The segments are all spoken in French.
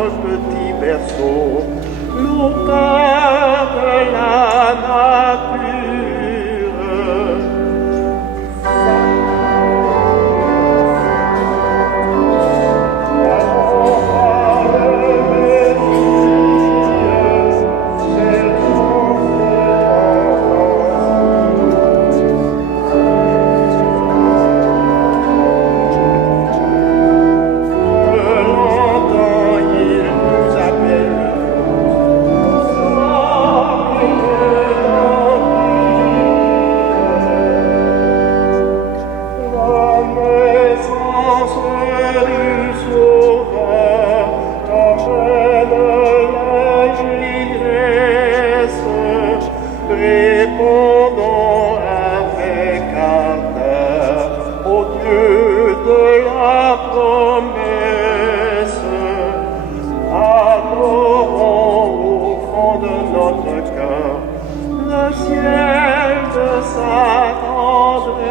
notre petit berceau, l'auteur de la nature. Répondons avec ardeur au Dieu de la promesse. Adorons au fond de notre cœur le ciel de sa tendresse.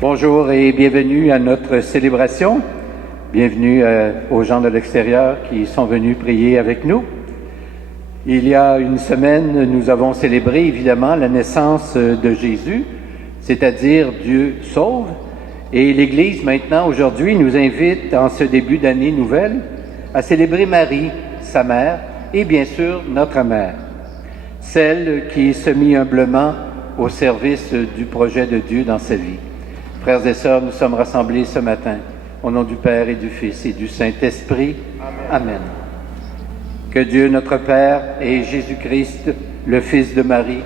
Bonjour et bienvenue à notre célébration. Bienvenue aux gens de l'extérieur qui sont venus prier avec nous. Il y a une semaine, nous avons célébré évidemment la naissance de Jésus, c'est-à-dire Dieu sauve. Et l'Église maintenant, aujourd'hui, nous invite en ce début d'année nouvelle à célébrer Marie, sa mère, et bien sûr notre mère, celle qui se mit humblement au service du projet de Dieu dans sa vie. Frères et sœurs, nous sommes rassemblés ce matin au nom du Père et du Fils et du Saint-Esprit. Amen. Amen. Que Dieu notre Père et Jésus-Christ, le Fils de Marie,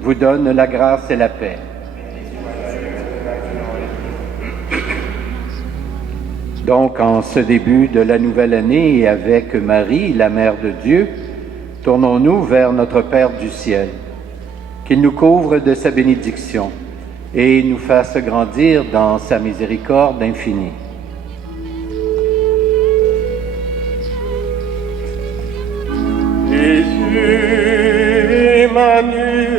vous donne la grâce et la paix. Donc, en ce début de la nouvelle année et avec Marie, la Mère de Dieu, tournons-nous vers notre Père du ciel, qu'il nous couvre de sa bénédiction et nous fasse grandir dans sa miséricorde infinie. Jésus, Emmanuel,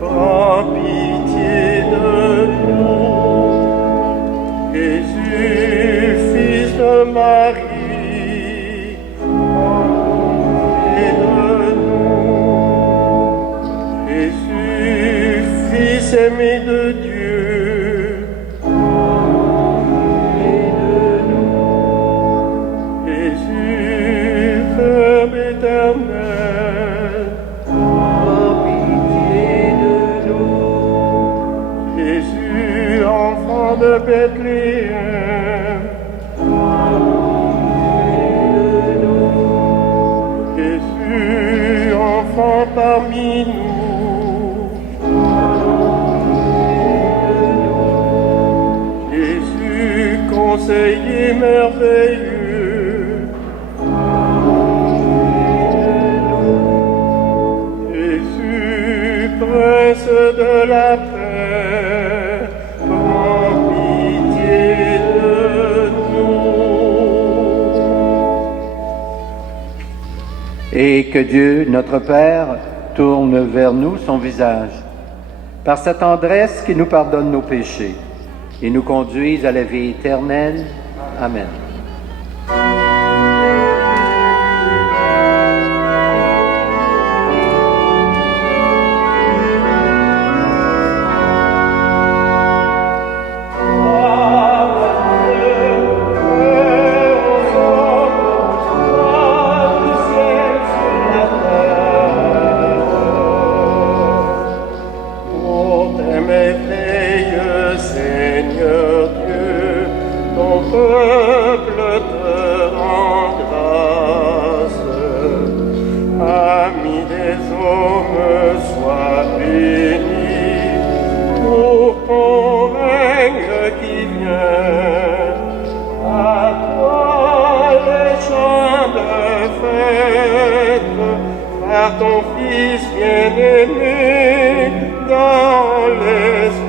prends pitié de nous. Jésus, Fils de Marie, prends pitié de nous. Jésus, Fils aimé de Dieu, prends pitié de nous. Jésus, Verbe éternel, prends pitié de nous. Jésus, enfant de Bethléem, prends pitié de nous. Jésus, enfant parmi nous, conseiller merveilleux, Jésus, prince de la paix, prends pitié de nous. Et que Dieu, notre Père, tourne vers nous son visage, par sa tendresse qui nous pardonne nos péchés et nous conduise à la vie éternelle. Amen. Ami des hommes, sois béni. par ton Fils bien-aimé dans l'Esprit.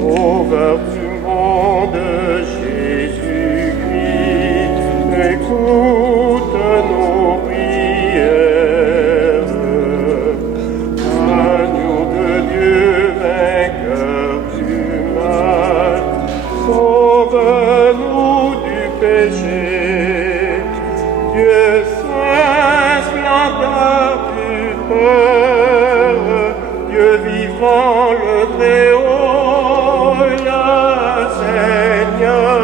Sauveur du monde, Jésus-Christ, écoute nos prières. Agneau de Dieu, vainqueur du mal, sauve-nous du péché. Dieu saint, splendeur du peuple, Dieu vivant, le Très-Haut, le Seigneur.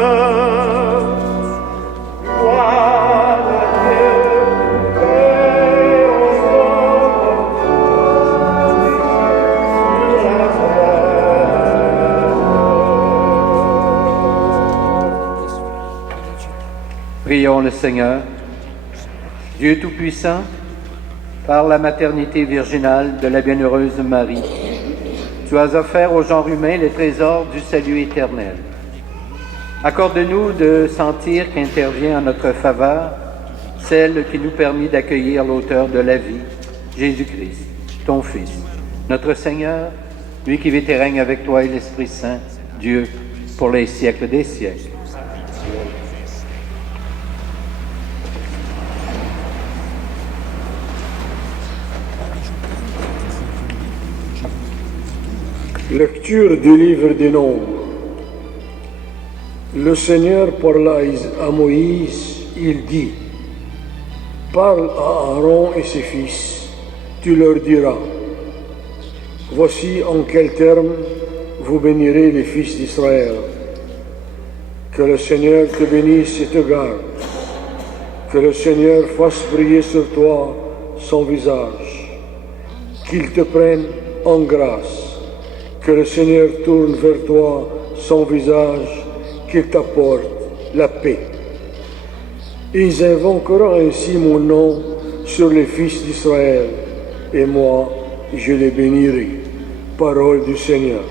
Gloire à Dieu et aux hommes sur la terre. Prions le Seigneur. Dieu Tout-Puissant, par la maternité virginale de la bienheureuse Marie, tu as offert au genre humain les trésors du salut éternel. Accorde-nous de sentir qu'intervient en notre faveur celle qui nous permet d'accueillir l'auteur de la vie, Jésus-Christ, ton Fils, notre Seigneur, lui qui vit et règne avec toi et l'Esprit Saint, Dieu, pour les siècles des siècles. Lecture du livre des Nombres. Le Seigneur parla à Moïse, il dit, « Parle à Aaron et ses fils, tu leur diras, voici en quels termes vous bénirez les fils d'Israël. Que le Seigneur te bénisse et te garde, que le Seigneur fasse briller sur toi son visage, qu'il te prenne en grâce, que le Seigneur tourne vers toi son visage, qu'il t'apporte la paix. Ils invoqueront ainsi mon nom sur les fils d'Israël, et moi, je les bénirai. Parole du Seigneur.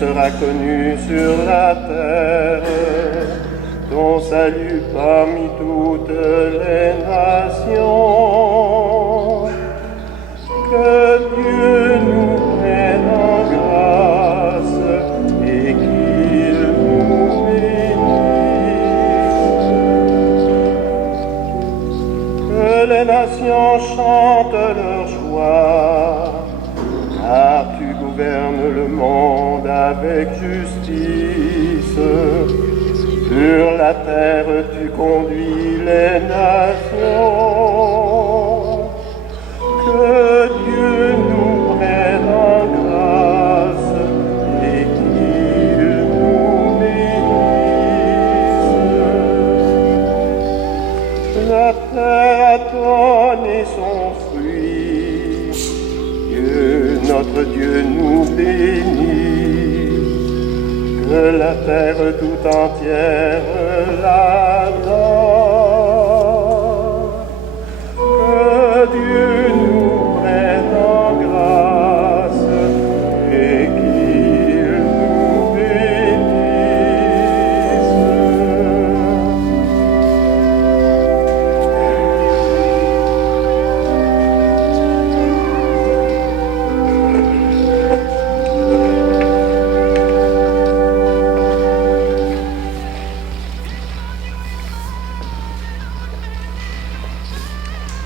Sera connu sur la terre, ton salut parmi toutes les nations. Que Dieu nous prenne en grâce et qu'il nous bénisse. Que les nations chantent leur joie, car tu gouvernes le monde avec justice. Sur la terre, tu conduis les nations. Que Dieu nous prenne en grâce et qu'il nous bénisse. La terre a donné son fruit. Notre Dieu nous bénit, que la terre tout entière l'adore. Que Dieu nous prenne en grâce et qu'il nous bénisse.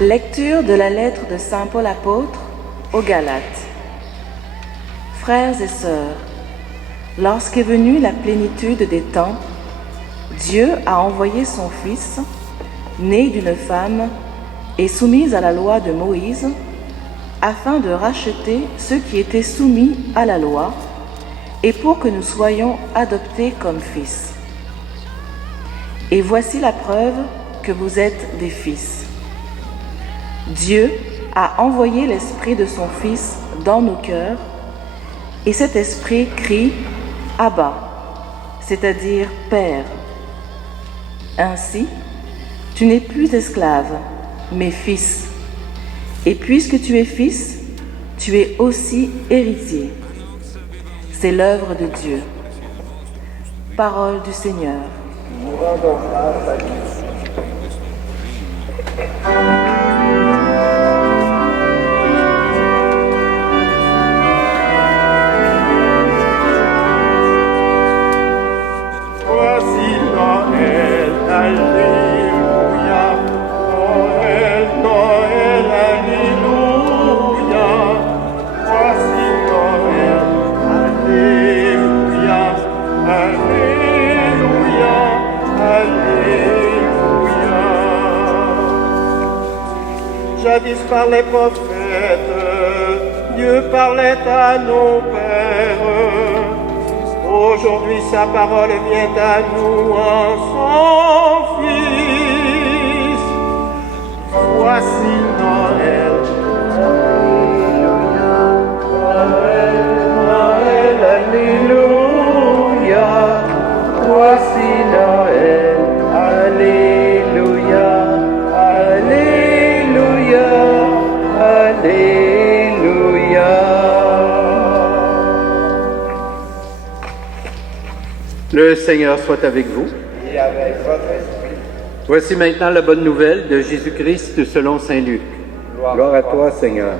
Lecture de la lettre de Saint Paul apôtre aux Galates. Frères et sœurs, lorsqu'est venue la plénitude des temps, Dieu a envoyé son Fils, né d'une femme et soumis à la loi de Moïse, afin de racheter ceux qui étaient soumis à la loi, et pour que nous soyons adoptés comme fils. Et voici la preuve que vous êtes des fils. Dieu a envoyé l'Esprit de son Fils dans nos cœurs, et cet Esprit crie « Abba », c'est-à-dire « Père ». Ainsi, tu n'es plus esclave, mais fils. Et puisque tu es fils, tu es aussi héritier. C'est l'œuvre de Dieu. Parole du Seigneur. Nous rendons grâce à Dieu. Voici Noël, Alléluia. Noël, Noël, Alléluia. Voici Noël, Alléluia. Alléluia, Alléluia. Jadis par les prophètes, Dieu parlait à nos pères. Aujourd'hui, sa parole vient à nous en son Fils. Voici Noël. Alléluia. Noël, Noël, Alléluia. Voici Noël. Alléluia. Alléluia. Alléluia. Le Seigneur soit avec vous. Et avec votre esprit. Voici maintenant la bonne nouvelle de Jésus-Christ selon saint Luc. Gloire à toi, Seigneur.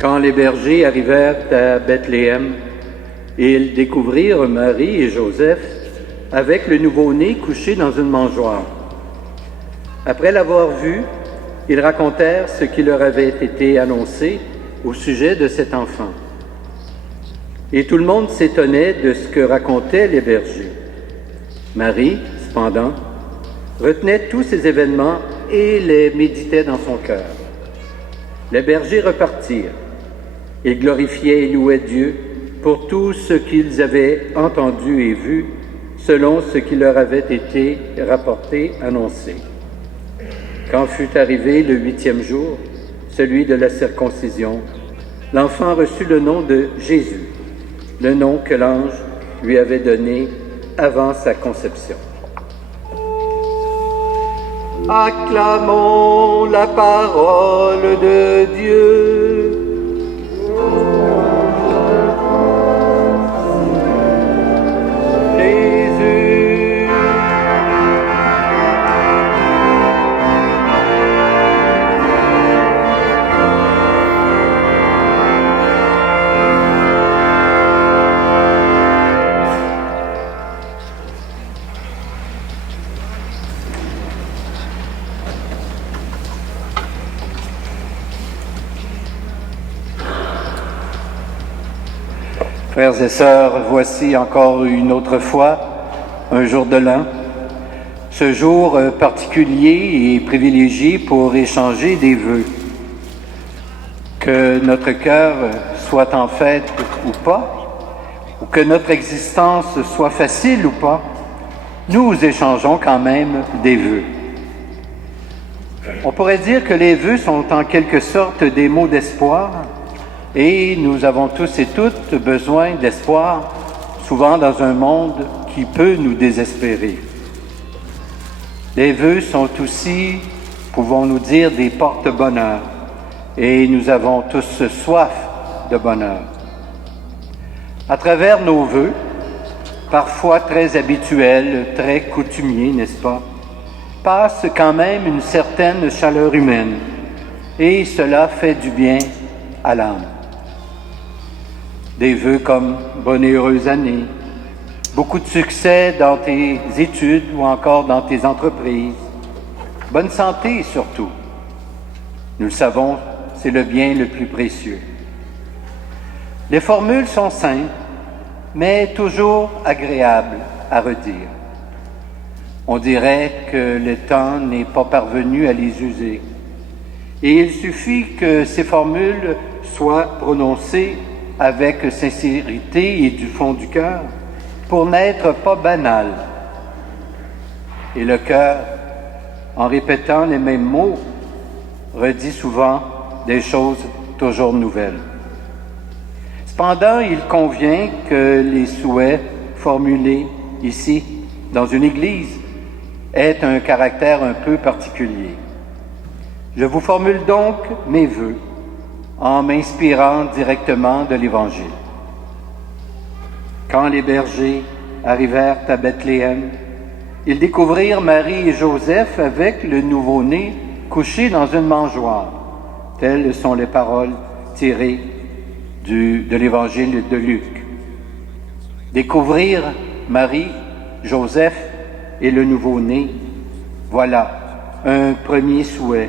Quand les bergers arrivèrent à Bethléem, ils découvrirent Marie et Joseph avec le nouveau-né couché dans une mangeoire. Après l'avoir vu, ils racontèrent ce qui leur avait été annoncé au sujet de cet enfant. Et tout le monde s'étonnait de ce que racontaient les bergers. Marie, cependant, retenait tous ces événements et les méditait dans son cœur. Les bergers repartirent. Ils glorifiaient et louaient Dieu pour tout ce qu'ils avaient entendu et vu, selon ce qui leur avait été rapporté, annoncé. Quand fut arrivé le 8e jour, celui de la circoncision, l'enfant reçut le nom de Jésus, le nom que l'ange lui avait donné avant sa conception. Acclamons la parole de Dieu. Jésus. Frères et sœurs, voici encore une autre fois un jour de l'an, ce jour particulier et privilégié pour échanger des vœux. Que notre cœur soit en fête ou pas, ou que notre existence soit facile ou pas, nous échangeons quand même des vœux. On pourrait dire que les vœux sont en quelque sorte des mots d'espoir, et nous avons tous et toutes besoin d'espoir, souvent dans un monde qui peut nous désespérer. Les vœux sont aussi, pouvons-nous dire, des porte-bonheur, et nous avons tous soif de bonheur. À travers nos vœux, parfois très habituel, très coutumier, n'est-ce pas, passe quand même une certaine chaleur humaine, et cela fait du bien à l'âme. Des vœux comme « bonne et heureuse année », beaucoup de succès dans tes études ou encore dans tes entreprises, bonne santé surtout. Nous le savons, c'est le bien le plus précieux. Les formules sont simples, mais toujours agréables à redire. On dirait que le temps n'est pas parvenu à les user. Et il suffit que ces formules soient prononcées avec sincérité et du fond du cœur pour n'être pas banales. Et le cœur, en répétant les mêmes mots, redit souvent des choses toujours nouvelles. Cependant, il convient que les souhaits formulés ici, dans une église, aient un caractère un peu particulier. Je vous formule donc mes vœux en m'inspirant directement de l'Évangile. Quand les bergers arrivèrent à Bethléem, ils découvrirent Marie et Joseph avec le nouveau-né couché dans une mangeoire. Telles sont les paroles tirées de l'Évangile de Luc. Découvrir Marie, Joseph et le nouveau-né, voilà un premier souhait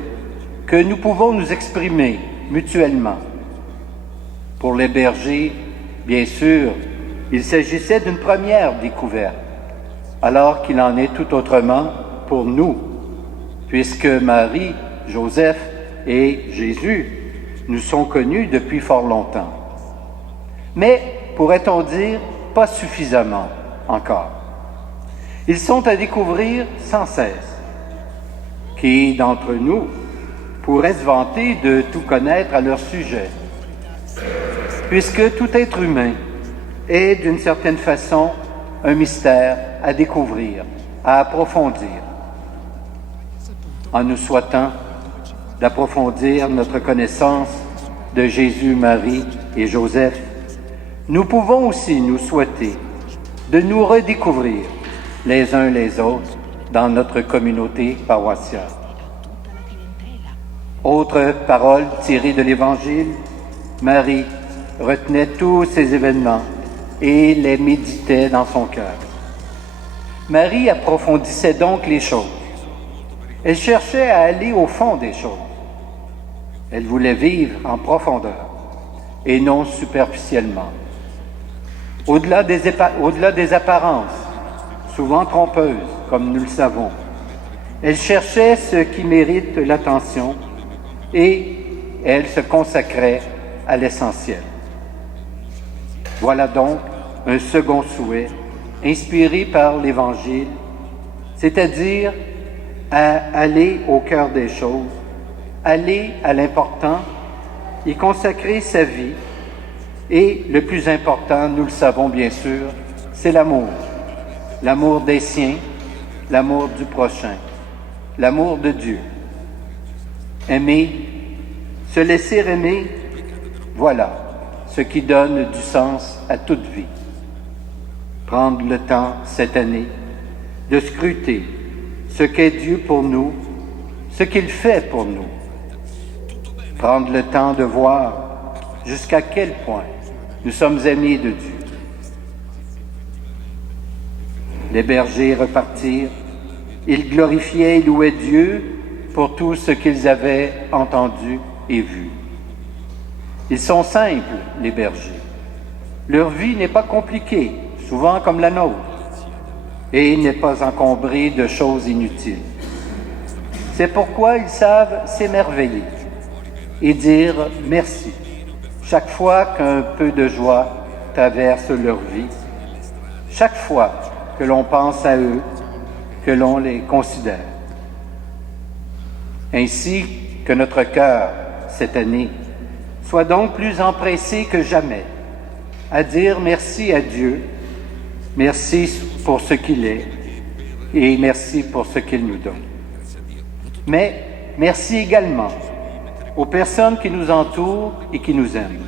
que nous pouvons nous exprimer mutuellement. Pour les bergers, bien sûr, il s'agissait d'une première découverte, alors qu'il en est tout autrement pour nous, puisque Marie, Joseph et Jésus nous sont connus depuis fort longtemps. Mais, pourrait-on dire, pas suffisamment encore. Ils sont à découvrir sans cesse. Qui d'entre nous pourrait se vanter de tout connaître à leur sujet? Puisque tout être humain est, d'une certaine façon, un mystère à découvrir, à approfondir. En nous souhaitant d'approfondir notre connaissance de Jésus, Marie et Joseph, nous pouvons aussi nous souhaiter de nous redécouvrir les uns les autres dans notre communauté paroissiale. Autre parole tirée de l'Évangile, Marie retenait tous ces événements et les méditait dans son cœur. Marie approfondissait donc les choses. Elle cherchait à aller au fond des choses. Elle voulait vivre en profondeur et non superficiellement. Au-delà des apparences, souvent trompeuses, comme nous le savons, elle cherchait ce qui mérite l'attention et elle se consacrait à l'essentiel. Voilà donc un second souhait inspiré par l'Évangile, c'est-à-dire à aller au cœur des choses, aller à l'important, y consacrer sa vie. Et le plus important, nous le savons bien sûr, c'est l'amour. L'amour des siens, l'amour du prochain, l'amour de Dieu. Aimer, se laisser aimer, voilà ce qui donne du sens à toute vie. Prendre le temps cette année de scruter ce qu'est Dieu pour nous, ce qu'il fait pour nous. Prendre le temps de voir jusqu'à quel point nous sommes aimés de Dieu. Les bergers repartirent, ils glorifiaient et louaient Dieu pour tout ce qu'ils avaient entendu et vu. Ils sont simples, les bergers. Leur vie n'est pas compliquée, souvent comme la nôtre, et n'est pas encombrée de choses inutiles. C'est pourquoi ils savent s'émerveiller et dire merci chaque fois qu'un peu de joie traverse leur vie, chaque fois que l'on pense à eux, que l'on les considère. Ainsi que notre cœur, cette année, soit donc plus empressé que jamais à dire merci à Dieu, merci pour ce qu'il est et merci pour ce qu'il nous donne. Mais merci également aux personnes qui nous entourent et qui nous aiment.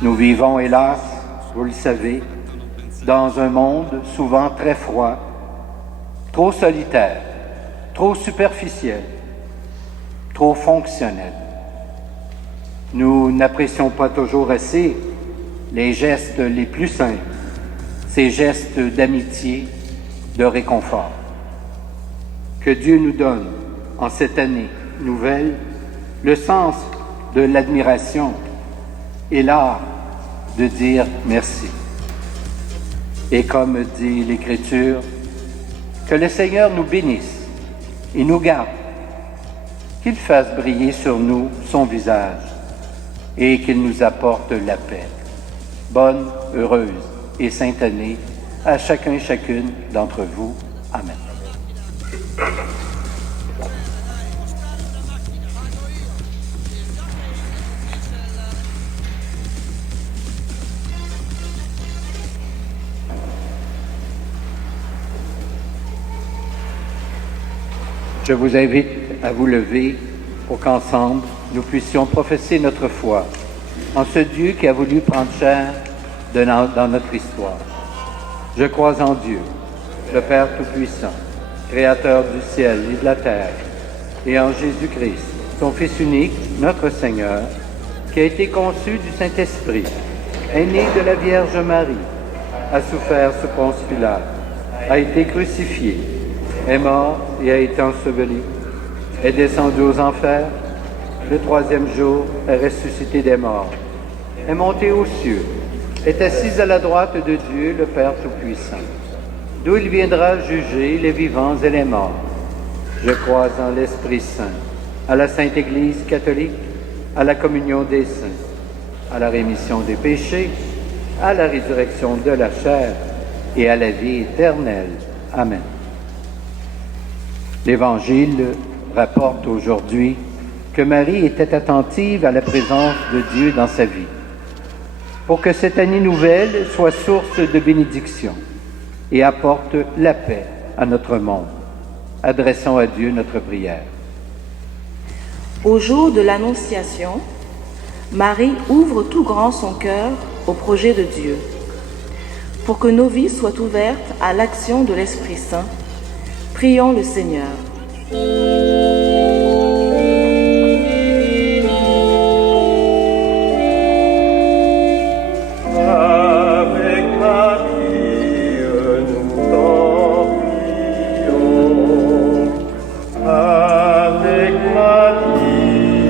Nous vivons, hélas, vous le savez, dans un monde souvent très froid, trop solitaire, trop superficiel, trop fonctionnel. Nous n'apprécions pas toujours assez les gestes les plus simples, ces gestes d'amitié, de réconfort. Que Dieu nous donne, en cette année nouvelle, le sens de l'admiration et l'art de dire merci. Et comme dit l'Écriture, que le Seigneur nous bénisse et nous garde, qu'il fasse briller sur nous son visage et qu'il nous apporte la paix. Bonne, heureuse et sainte année à chacun et chacune d'entre vous. Amen. Je vous invite à vous lever pour qu'ensemble, nous puissions professer notre foi en ce Dieu qui a voulu prendre chair dans notre histoire. Je crois en Dieu, le Père Tout-Puissant, Créateur du ciel et de la terre, et en Jésus-Christ, son Fils unique, notre Seigneur, qui a été conçu du Saint-Esprit, est né de la Vierge Marie, a souffert sous Ponce Pilate, a été crucifié, est mort et a été enseveli, est descendu aux enfers, le troisième jour est ressuscité des morts, est monté aux cieux, est assis à la droite de Dieu, le Père Tout-Puissant, d'où il viendra juger les vivants et les morts. Je crois en l'Esprit Saint, à la Sainte Église catholique, à la communion des saints, à la rémission des péchés, à la résurrection de la chair et à la vie éternelle. Amen. L'Évangile rapporte aujourd'hui que Marie était attentive à la présence de Dieu dans sa vie, pour que cette année nouvelle soit source de bénédiction et apporte la paix à notre monde. Adressons à Dieu notre prière. Au jour de l'Annonciation, Marie ouvre tout grand son cœur au projet de Dieu. Pour que nos vies soient ouvertes à l'action de l'Esprit Saint, prions le Seigneur. Avec Marie, nous t'en prions. Avec Marie,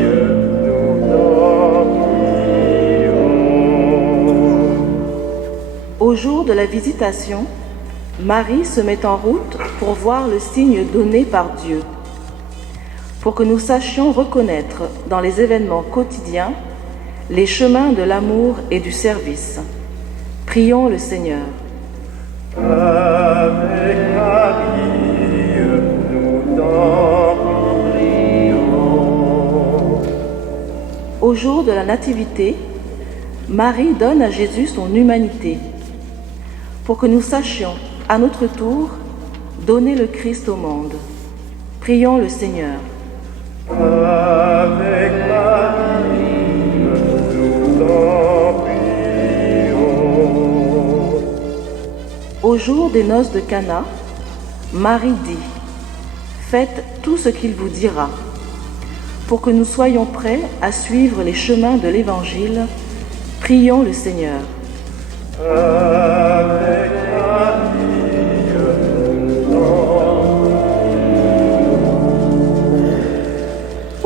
nous t'en prions. Au jour de la Visitation, Marie se met en route pour voir le signe donné par Dieu, pour que nous sachions reconnaître dans les événements quotidiens les chemins de l'amour et du service. Prions le Seigneur. Avec Marie, nous t'en prions. Au jour de la Nativité, Marie donne à Jésus son humanité, pour que nous sachions, à notre tour, donner le Christ au monde. Prions le Seigneur. Avec Marie, nous t'en prions. Au jour des noces de Cana, Marie dit « Faites tout ce qu'il vous dira », pour que nous soyons prêts à suivre les chemins de l'Évangile. Prions le Seigneur. Avec Marie, nous t'en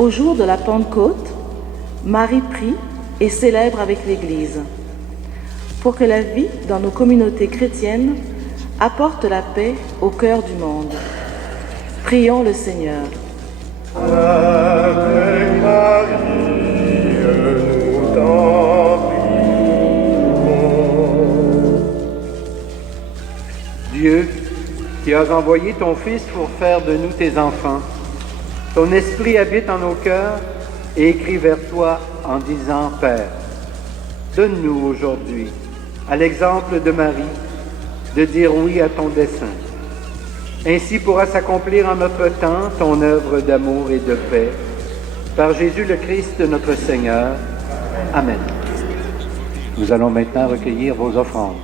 Au jour de la Pentecôte, Marie prie et célèbre avec l'Église, pour que la vie dans nos communautés chrétiennes apporte la paix au cœur du monde. Prions le Seigneur. Avec Marie, nous t'en prions. Dieu, qui as envoyé ton Fils pour faire de nous tes enfants, ton esprit habite en nos cœurs et écrit vers toi en disant « Père, donne-nous aujourd'hui, à l'exemple de Marie, de dire oui à ton dessein. Ainsi pourra s'accomplir en notre temps ton œuvre d'amour et de paix. Par Jésus le Christ, notre Seigneur. Amen. Nous allons maintenant recueillir vos offrandes.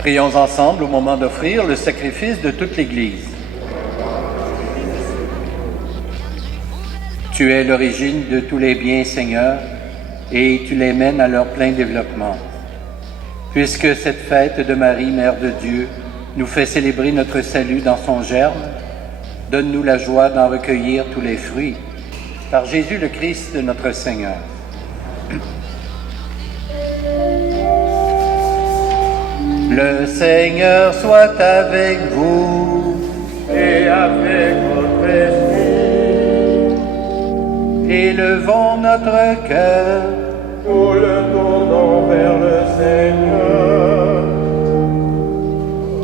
Prions ensemble au moment d'offrir le sacrifice de toute l'Église. Tu es l'origine de tous les biens, Seigneur, et tu les mènes à leur plein développement. Puisque cette fête de Marie, Mère de Dieu, nous fait célébrer notre salut dans son germe, donne-nous la joie d'en recueillir tous les fruits. Par Jésus le Christ, notre Seigneur. Le Seigneur soit avec vous et avec votre esprit. Élevons notre cœur. Nous le tournons vers le Seigneur.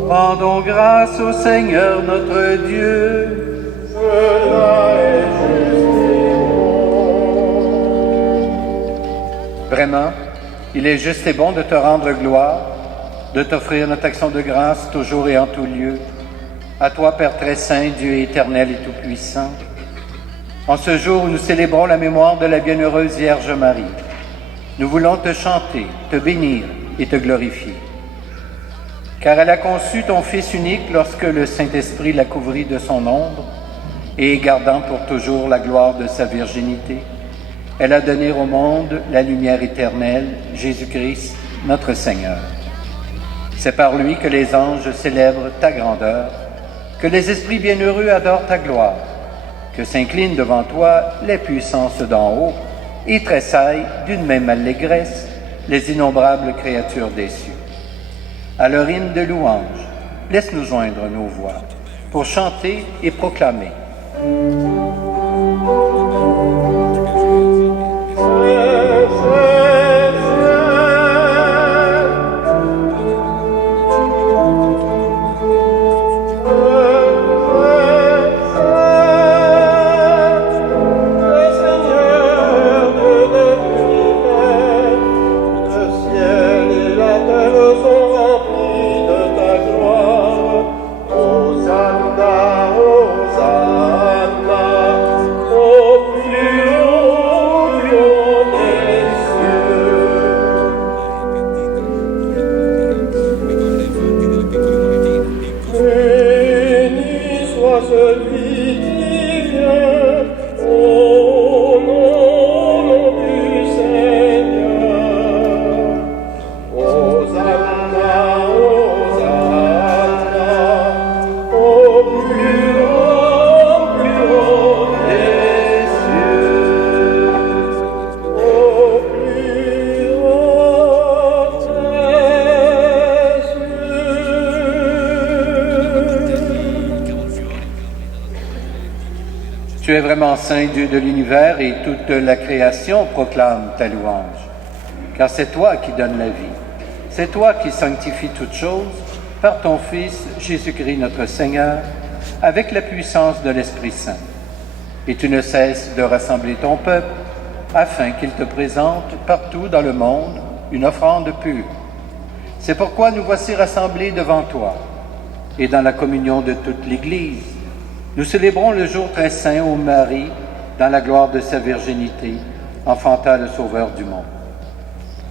Rendons grâce au Seigneur notre Dieu. Cela est juste et bon. Vraiment, il est juste et bon de te rendre gloire, de t'offrir notre action de grâce toujours et en tout lieu. À toi, Père très saint, Dieu éternel et tout-puissant. En ce jour où nous célébrons la mémoire de la bienheureuse Vierge Marie, nous voulons te chanter, te bénir et te glorifier. Car elle a conçu ton Fils unique lorsque le Saint-Esprit l'a couvrit de son ombre, et gardant pour toujours la gloire de sa virginité, elle a donné au monde la lumière éternelle, Jésus-Christ, notre Seigneur. C'est par lui que les anges célèbrent ta grandeur, que les esprits bienheureux adorent ta gloire, que s'inclinent devant toi les puissances d'en haut et tressaillent d'une même allégresse les innombrables créatures des cieux. À leur hymne de louange, laisse-nous joindre nos voix pour chanter et proclamer. Celui qui vient, Tu es vraiment saint, Dieu de l'univers, et toute la création proclame ta louange. Car c'est toi qui donnes la vie. C'est toi qui sanctifies toutes choses par ton Fils, Jésus-Christ notre Seigneur, avec la puissance de l'Esprit Saint. Et tu ne cesses de rassembler ton peuple, afin qu'il te présente partout dans le monde une offrande pure. C'est pourquoi nous voici rassemblés devant toi, et dans la communion de toute l'Église, nous célébrons le jour très saint où Marie, dans la gloire de sa virginité, enfanta le Sauveur du monde.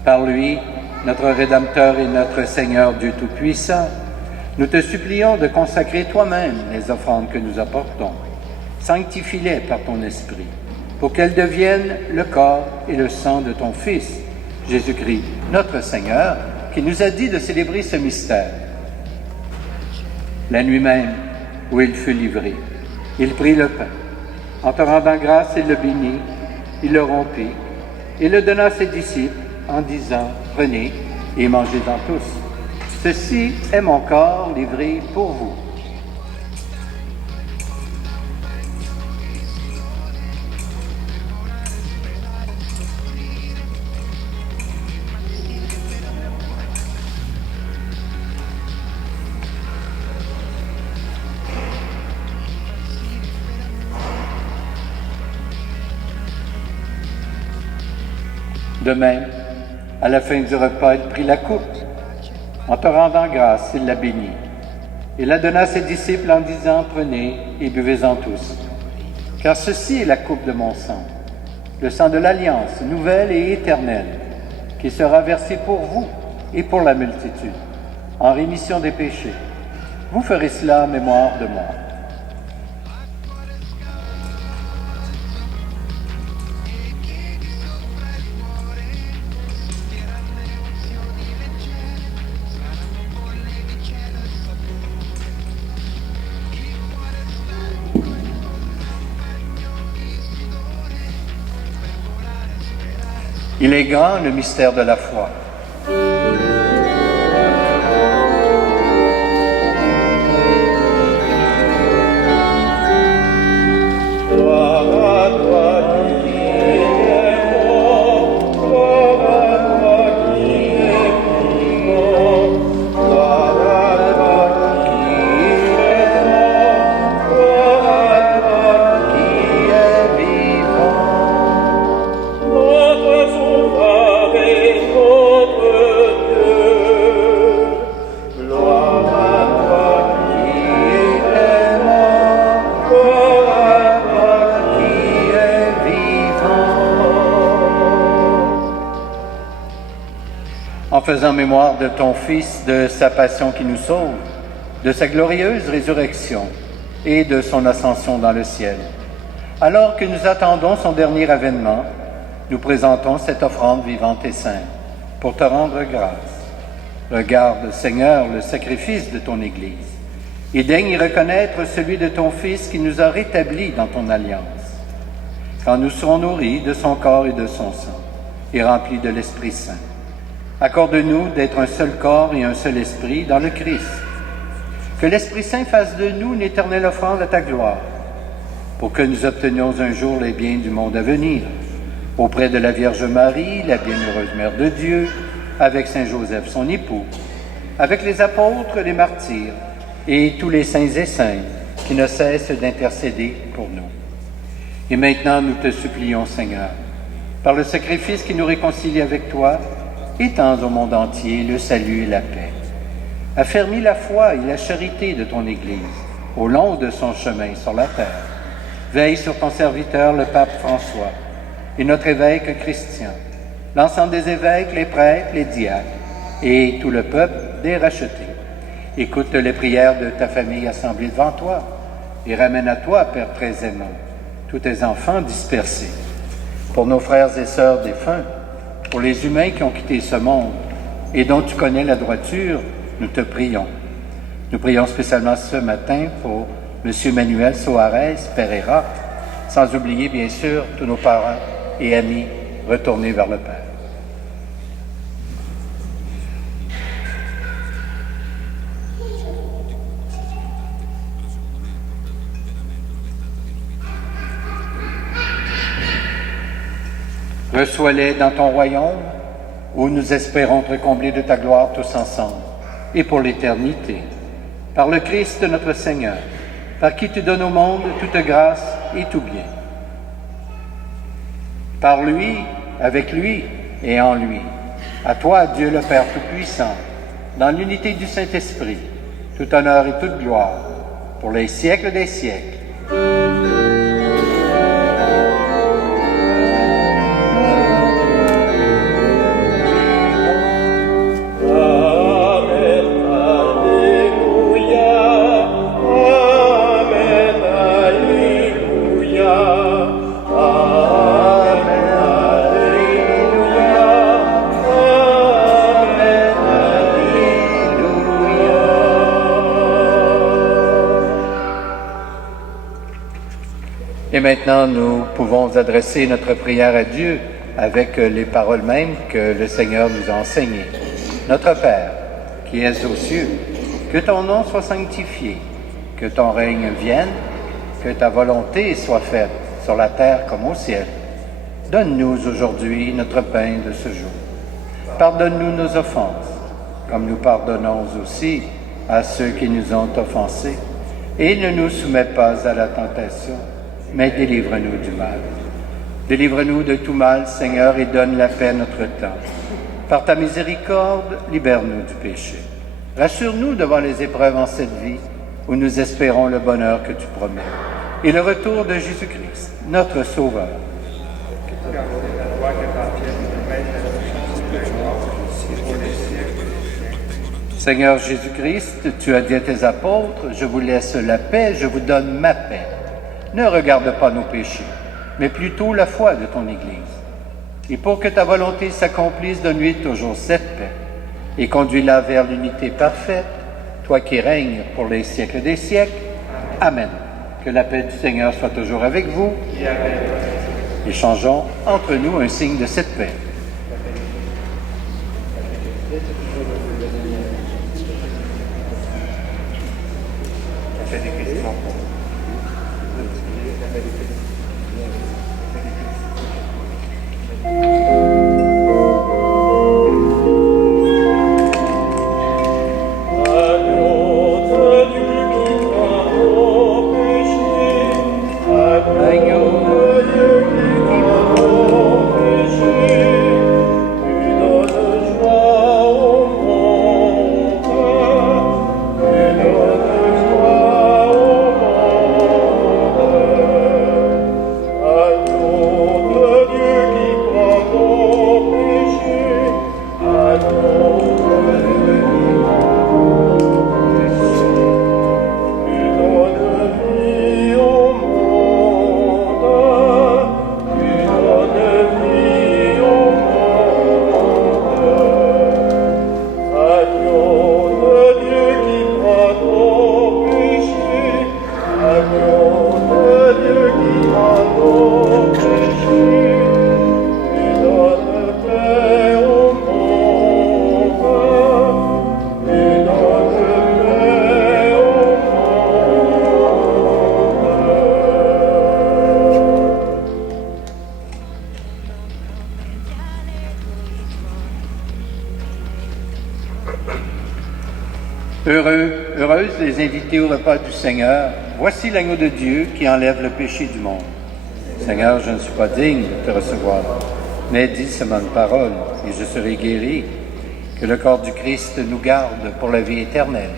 Par lui, notre Rédempteur et notre Seigneur Dieu Tout-Puissant, nous te supplions de consacrer toi-même les offrandes que nous apportons. Sanctifie-les par ton Esprit, pour qu'elles deviennent le corps et le sang de ton Fils, Jésus-Christ, notre Seigneur, qui nous a dit de célébrer ce mystère. La nuit même où il fut livré, il prit le pain. En te rendant grâce, il le bénit, il le rompit, et le donna à ses disciples en disant, « Prenez et mangez-en tous. Ceci est mon corps livré pour vous. » De même, à la fin du repas, il prit la coupe. En te rendant grâce, il la bénit. Il la donna à ses disciples en disant, « Prenez et buvez-en tous. Car ceci est la coupe de mon sang, le sang de l'alliance nouvelle et éternelle, qui sera versé pour vous et pour la multitude, en rémission des péchés. Vous ferez cela en mémoire de moi. » Il est grand le mystère de la foi. En faisant mémoire de ton Fils, de sa passion qui nous sauve, de sa glorieuse résurrection et de son ascension dans le ciel. Alors que nous attendons son dernier avènement, nous présentons cette offrande vivante et sainte pour te rendre grâce. Regarde, Seigneur, le sacrifice de ton Église et daigne y reconnaître celui de ton Fils qui nous a rétablis dans ton alliance. Quand nous serons nourris de son corps et de son sang et remplis de l'Esprit Saint, accorde-nous d'être un seul corps et un seul esprit dans le Christ. Que l'Esprit Saint fasse de nous une éternelle offrande à ta gloire, pour que nous obtenions un jour les biens du monde à venir, auprès de la Vierge Marie, la bienheureuse Mère de Dieu, avec Saint Joseph son époux, avec les apôtres, les martyrs, et tous les saints et saintes qui ne cessent d'intercéder pour nous. Et maintenant, nous te supplions, Seigneur, par le sacrifice qui nous réconcilie avec toi, étends au monde entier le salut et la paix. Affermis la foi et la charité de ton Église au long de son chemin sur la terre. Veille sur ton serviteur, le pape François, et notre évêque Christian, l'ensemble des évêques, les prêtres, les diacres, et tout le peuple des rachetés. Écoute les prières de ta famille assemblée devant toi, et ramène à toi, Père très aimant, tous tes enfants dispersés. Pour nos frères et sœurs défunts, pour les humains qui ont quitté ce monde et dont tu connais la droiture, nous te prions. Nous prions spécialement ce matin pour M. Manuel Soares Pereira, sans oublier bien sûr tous nos parents et amis retournés vers le Père. Reçois-les dans ton royaume, où nous espérons te combler de ta gloire tous ensemble, et pour l'éternité. Par le Christ notre Seigneur, par qui tu donnes au monde toute grâce et tout bien. Par lui, avec lui et en lui. À toi, Dieu le Père Tout-Puissant, dans l'unité du Saint-Esprit, tout honneur et toute gloire, pour les siècles des siècles. Et maintenant, nous pouvons adresser notre prière à Dieu avec les paroles mêmes que le Seigneur nous a enseignées. Notre Père, qui es aux cieux, que ton nom soit sanctifié, que ton règne vienne, que ta volonté soit faite sur la terre comme au ciel. Donne-nous aujourd'hui notre pain de ce jour. Pardonne-nous nos offenses, comme nous pardonnons aussi à ceux qui nous ont offensés. Et ne nous soumets pas à la tentation, mais délivre-nous du mal. Délivre-nous de tout mal, Seigneur, et donne la paix à notre temps. Par ta miséricorde, libère-nous du péché. Rassure-nous devant les épreuves en cette vie, où nous espérons le bonheur que tu promets, et le retour de Jésus-Christ, notre Sauveur. Seigneur Jésus-Christ, tu as dit à tes apôtres, je vous laisse la paix, je vous donne ma paix. Ne regarde pas nos péchés, mais plutôt la foi de ton Église. Et pour que ta volonté s'accomplisse, donne-lui toujours cette paix, et conduis-la vers l'unité parfaite, toi qui règnes pour les siècles des siècles. Amen. Que la paix du Seigneur soit toujours avec vous. Échangeons entre nous un signe de cette paix. Heureuses les invités au repas du Seigneur. Voici l'agneau de Dieu qui enlève le péché du monde. Seigneur, je ne suis pas digne de te recevoir, mais dis seulement une parole et je serai guéri. Que le corps du Christ nous garde pour la vie éternelle.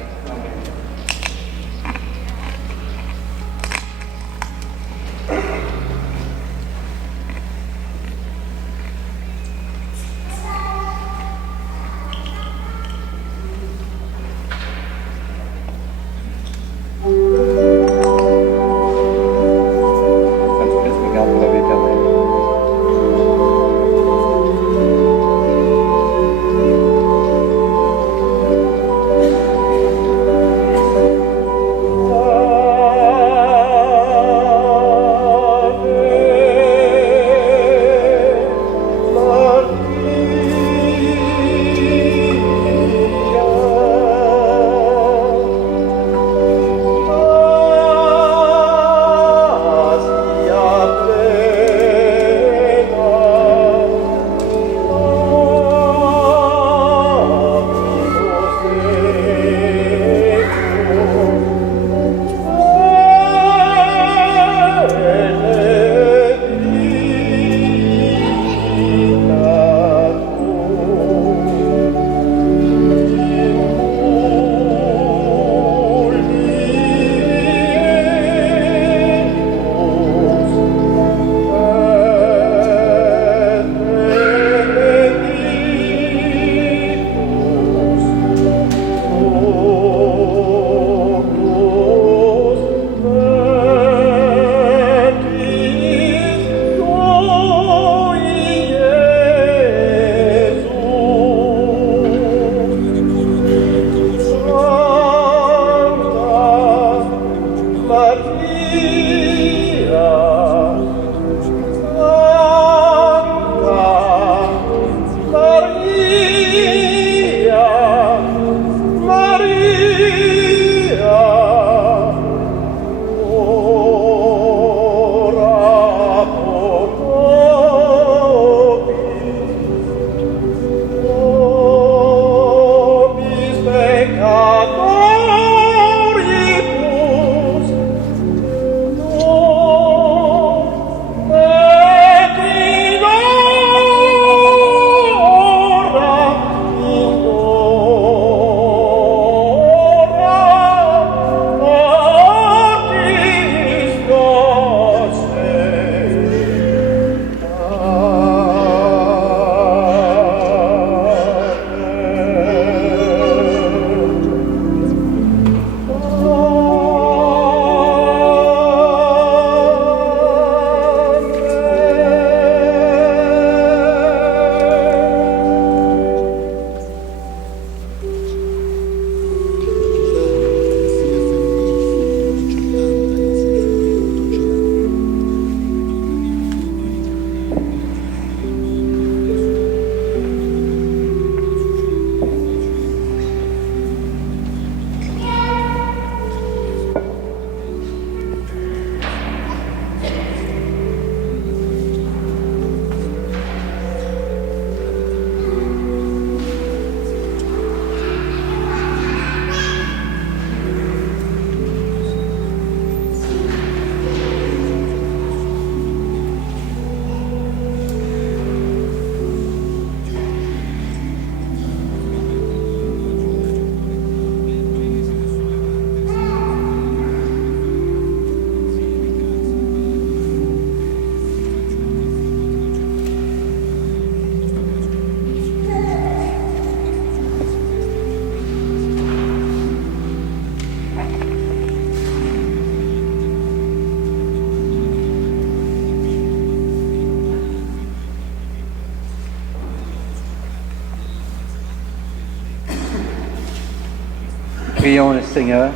Prions le Seigneur.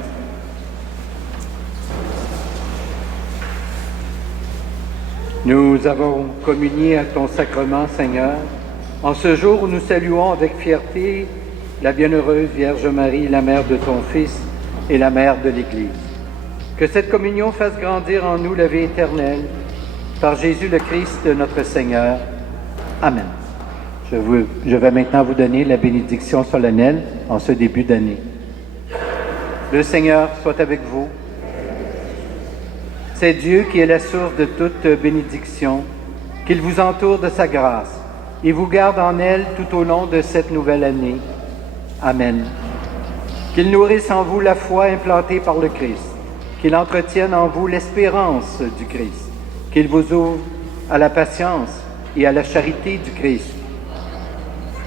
Nous avons communié à ton sacrement, Seigneur, en ce jour où nous saluons avec fierté la bienheureuse Vierge Marie, la mère de ton Fils et la mère de l'Église. Que cette communion fasse grandir en nous la vie éternelle, par Jésus le Christ, notre Seigneur. Amen. Je vais maintenant vous donner la bénédiction solennelle en ce début d'année. Le Seigneur soit avec vous. C'est Dieu qui est la source de toute bénédiction, qu'il vous entoure de sa grâce et vous garde en elle tout au long de cette nouvelle année. Amen. Qu'il nourrisse en vous la foi implantée par le Christ, qu'il entretienne en vous l'espérance du Christ, qu'il vous ouvre à la patience et à la charité du Christ.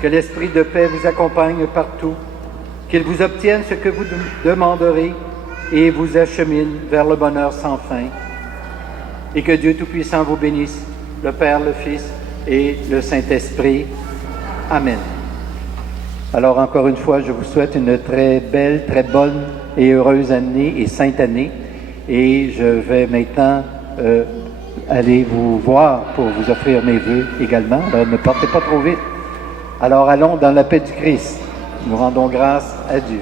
Que l'Esprit de paix vous accompagne partout, qu'il vous obtienne ce que vous demanderez et vous achemine vers le bonheur sans fin. Et que Dieu Tout-Puissant vous bénisse, le Père, le Fils et le Saint-Esprit. Amen. Alors encore une fois, je vous souhaite une très belle, très bonne et heureuse année et sainte année. Et je vais maintenant aller vous voir pour vous offrir mes vœux également. Alors ne partez pas trop vite. Alors allons dans la paix du Christ. Nous rendons grâce à Dieu.